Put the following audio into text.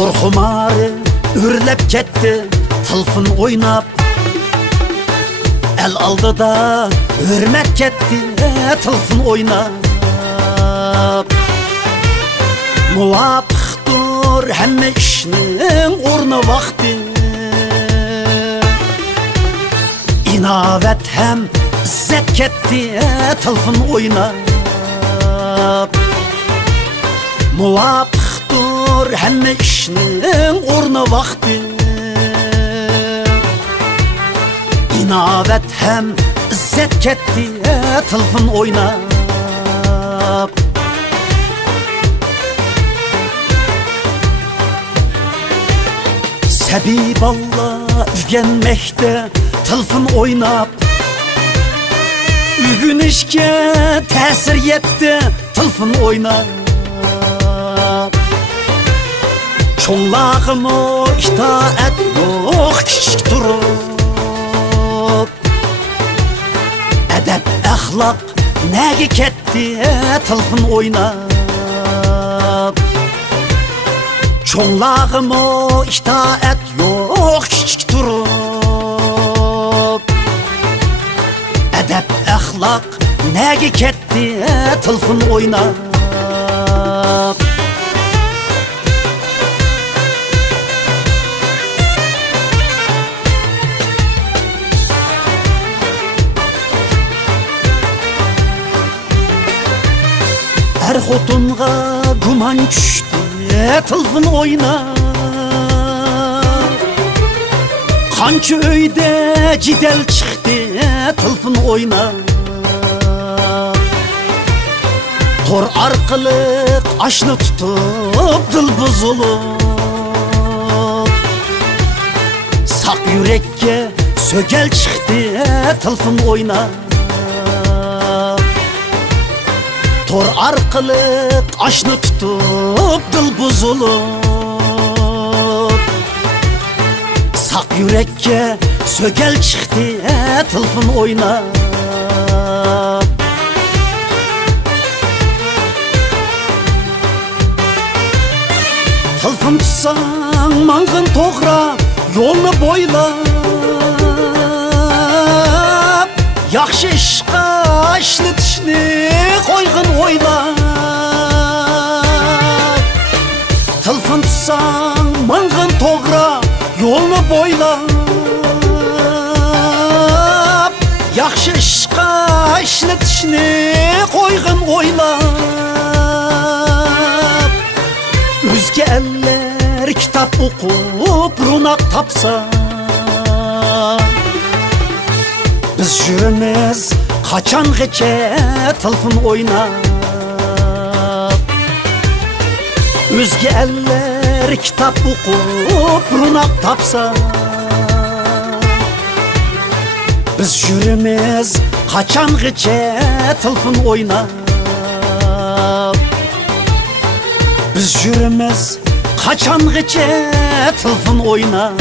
Torxumari ürlep ketdi tılfın oynap. El aldı da hürmet ketdi tılfın oynap. Muvafiqdir hemme işning o'rni vaqti. İnavet hem izzet ketdi tılfın oynap. Muvafiqdir hemme işning o'rni vaqti. İnavet hem izzet ketdi tılfın oynap. Sebi balla ügenmekte tılfın oynap. Ügünüşke tesir yetti tılfın oynap. Çoğlağımı itaat yok küçük durup. Edep ahlak negi ketti tılfın oynap. Çoğlağımı itaat yok küçük durup. Edep ahlak negi ketti tılfın oynap. Her xotunğa guman düştü tılfın oynap. Qancha öyde cidel çıktı tılfın oynap. Tor arqılık aşını tutup dil buzulup. Sak yürekke sögel çıktı tılfın oynap. Tor arqılık aşını tutup dil buzulup. Sak yürekke sögel çıktı tılfın oynap. Tılfın tutsan mangın toğra yolunu boylap. Yaxşı işqa işletişni qoyğın oylap. Tılfın tutsan mangın toğra yolunu boylap. Yaxşı işqa işletişni qoyğın oylap. Özge eller kitap okup runak tapsa. Biz yürümez kaçangacha tılfın oynap. Özge eller kitap okup runak tapsa. Biz yürümez kaçangacha tılfın oynap. Biz yürümez kaçangacha tılfın oynap.